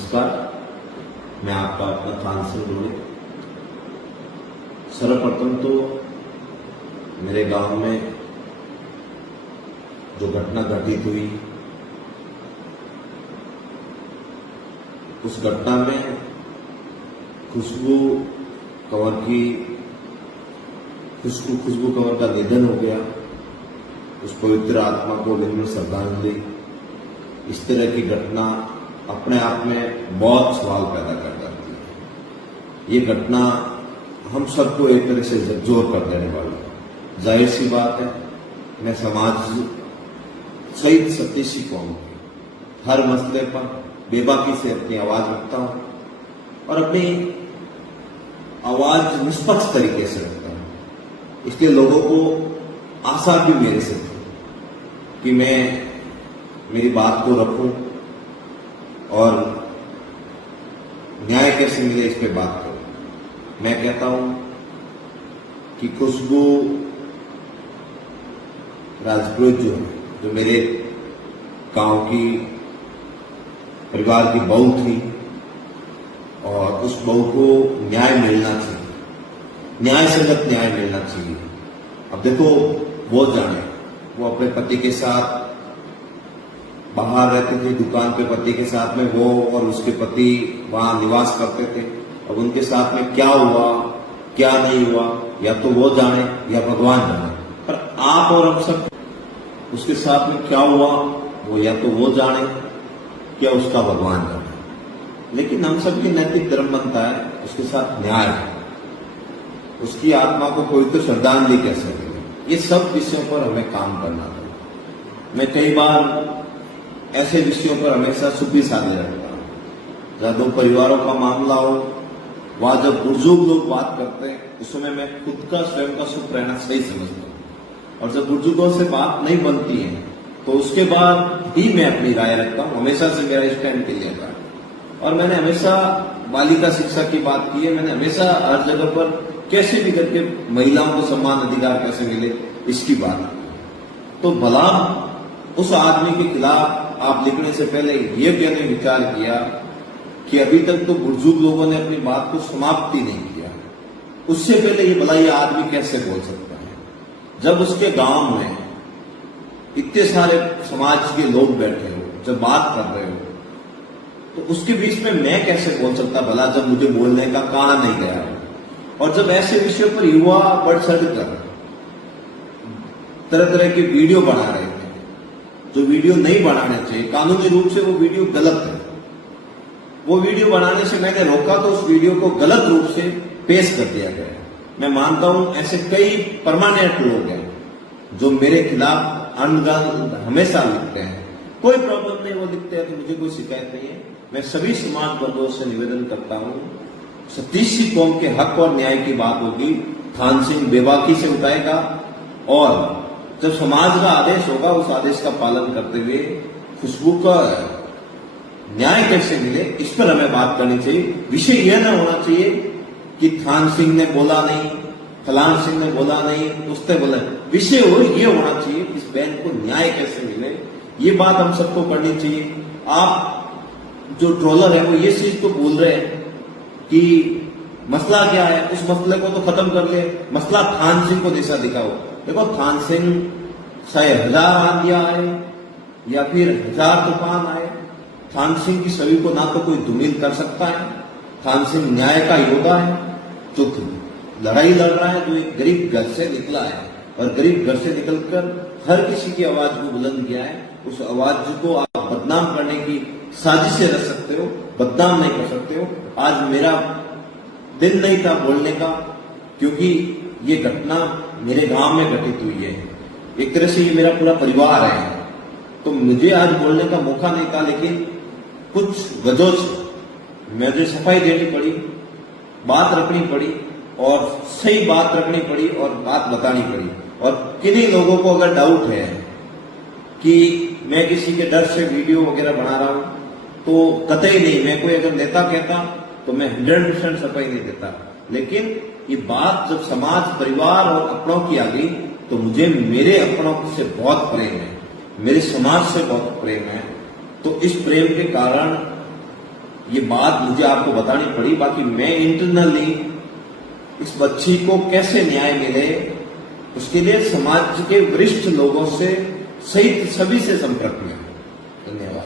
नमस्कार, मैं आपका अपना थानसिंह ढोले। सर्वप्रथम तो मेरे गांव में जो घटना घटित हुई, उस घटना में खुशबू कंवर का निधन हो गया। उस पवित्र आत्मा को विनम्र श्रद्धांजलि। इस तरह की घटना अपने आप में बहुत सवाल पैदा कर जाती है। ये घटना हम सबको एक तरह से झकझोर कर देने वाली है। जाहिर सी बात है, मैं समाज सहित सतीशी कौम के हर मसले पर बेबाकी से अपनी आवाज रखता हूं और अपनी आवाज निष्पक्ष तरीके से रखता हूं। इसलिए लोगों को आशा भी मेरे से थी कि मैं मेरी बात को रखूं और न्याय कैसे मिले इस पे बात करूं। मैं कहता हूं कि खुशबू राजपुरोहित जो मेरे गांव की परिवार की बहू थी और उस बहू को न्याय मिलना चाहिए, न्याय संगत न्याय मिलना चाहिए। अब देखो, वो जाने, वो अपने पति के साथ बाहर रहते थे, दुकान पे पति के साथ में वो और उसके पति वहां निवास करते थे। अब उनके साथ में क्या हुआ क्या नहीं हुआ, या तो वो जाने या भगवान जाने। पर आप और हम सब उसके साथ में क्या हुआ, वो या तो वो जाने या उसका भगवान जाने। लेकिन हम सब की नैतिक धर्म बनता है उसके साथ न्याय है, उसकी आत्मा को कोई तो श्रद्धांजलि कैसे देगा। ये सब विषयों पर हमें काम करना था। मैं कई बार ऐसे विषयों पर हमेशा सुप्री साधे रखता हूं। जहां दो परिवारों का मामला हो, वहां जब बुजुर्ग लोग बात करते हैं, उस समय मैं खुद का स्वयं का सुख रहना सही समझता हूं। और जब बुजुर्गों से बात नहीं बनती है तो उसके बाद ही मैं अपनी राय रखता हूं। हमेशा से मेरा स्टैंड क्लियर था और मैंने हमेशा बालिका शिक्षा की बात की है। मैंने हमेशा हर जगह पर कैसे भी करके महिलाओं को समान अधिकार कैसे मिले इसकी बात की। तो भला उस आदमी के खिलाफ आप लिखने से पहले ये कहने विचार किया कि अभी तक तो बुजुर्ग लोगों ने अपनी बात को समाप्ति नहीं किया, उससे पहले ये भला ये आदमी कैसे बोल सकता है। जब उसके गांव में इतने सारे समाज के लोग बैठे हो, जब बात कर रहे हो, तो उसके बीच में मैं कैसे बोल सकता भला, जब मुझे बोलने का कहा नहीं गया। और जब ऐसे विषयों पर युवा बढ़ चढ़ कर तरह तरह के वीडियो बना रहे थे, जो वीडियो नहीं बनाने चाहिए, कानूनी रूप से वो वीडियो गलत है, वो वीडियो बनाने से मैंने रोका तो उस वीडियो को गलत रूप से पेश कर दिया गया। मैं मानता हूं ऐसे कई परमानेंट लोग हैं जो मेरे खिलाफ अनगन हमेशा लिखते हैं। कोई प्रॉब्लम नहीं, वो लिखते हैं तो मुझे कोई शिकायत नहीं है। मैं सभी समाज वर्गों से निवेदन करता हूं, सतीशी कौम के हक और न्याय की बात होगी, थानसिंह बेबाकी से उठाएगा और जब समाज का आदेश होगा उस आदेश का पालन करते हुए खुशबू का न्याय कैसे मिले इस पर हमें बात करनी चाहिए। विषय यह न होना चाहिए कि थान सिंह ने बोला नहीं, फलान सिंह ने बोला नहीं, उसने बोला। विषय हो ये होना चाहिए इस बहन को न्याय कैसे मिले, ये बात हम सबको करनी चाहिए। आप जो ट्रोलर है वो ये चीज तो बोल रहे हैं कि मसला क्या है, उस मसले को तो खत्म कर ले, मसला थान सिंह को दिशा दिखाओ। देखो, थान सिंह चाहे 1000 आंधियां आए या फिर 1000 तूफान आए, थान सिंह की छवि को ना तो कोई धूमिल कर सकता है। थान सिंह न्याय का योद्धा है जो लड़ाई लड़ रहा है, जो एक गरीब घर से निकला है और गरीब घर से निकलकर हर किसी की आवाज को बुलंद किया है। उस आवाज को आप बदनाम करने की साजिश से रख सकते हो, बदनाम नहीं कर सकते हो। आज मेरा दिन नहीं था बोलने का, क्योंकि ये घटना मेरे गांव में घटित हुई है। एक तरह से ये मेरा पूरा परिवार है, तो मुझे आज बोलने का मौका नहीं था। लेकिन कुछ वजहों से मुझे सफाई देनी पड़ी, बात रखनी पड़ी और सही बात रखनी पड़ी और बात बतानी पड़ी। और किन्हीं लोगों को अगर डाउट है कि मैं किसी के डर से वीडियो वगैरह बना रहा हूं, तो कतई नहीं। मैं कोई अगर नेता कहता तो मैं 100% सफाई नहीं देता। लेकिन ये बात जब समाज, परिवार और अपनों की आ गई तो मुझे मेरे अपनों से बहुत प्रेम है, मेरे समाज से बहुत प्रेम है। तो इस प्रेम के कारण ये बात मुझे आपको बतानी पड़ी। बाकी मैं इंटरनली इस बच्ची को कैसे न्याय मिले उसके लिए समाज के वरिष्ठ लोगों से सहित सभी से संपर्क में। धन्यवाद।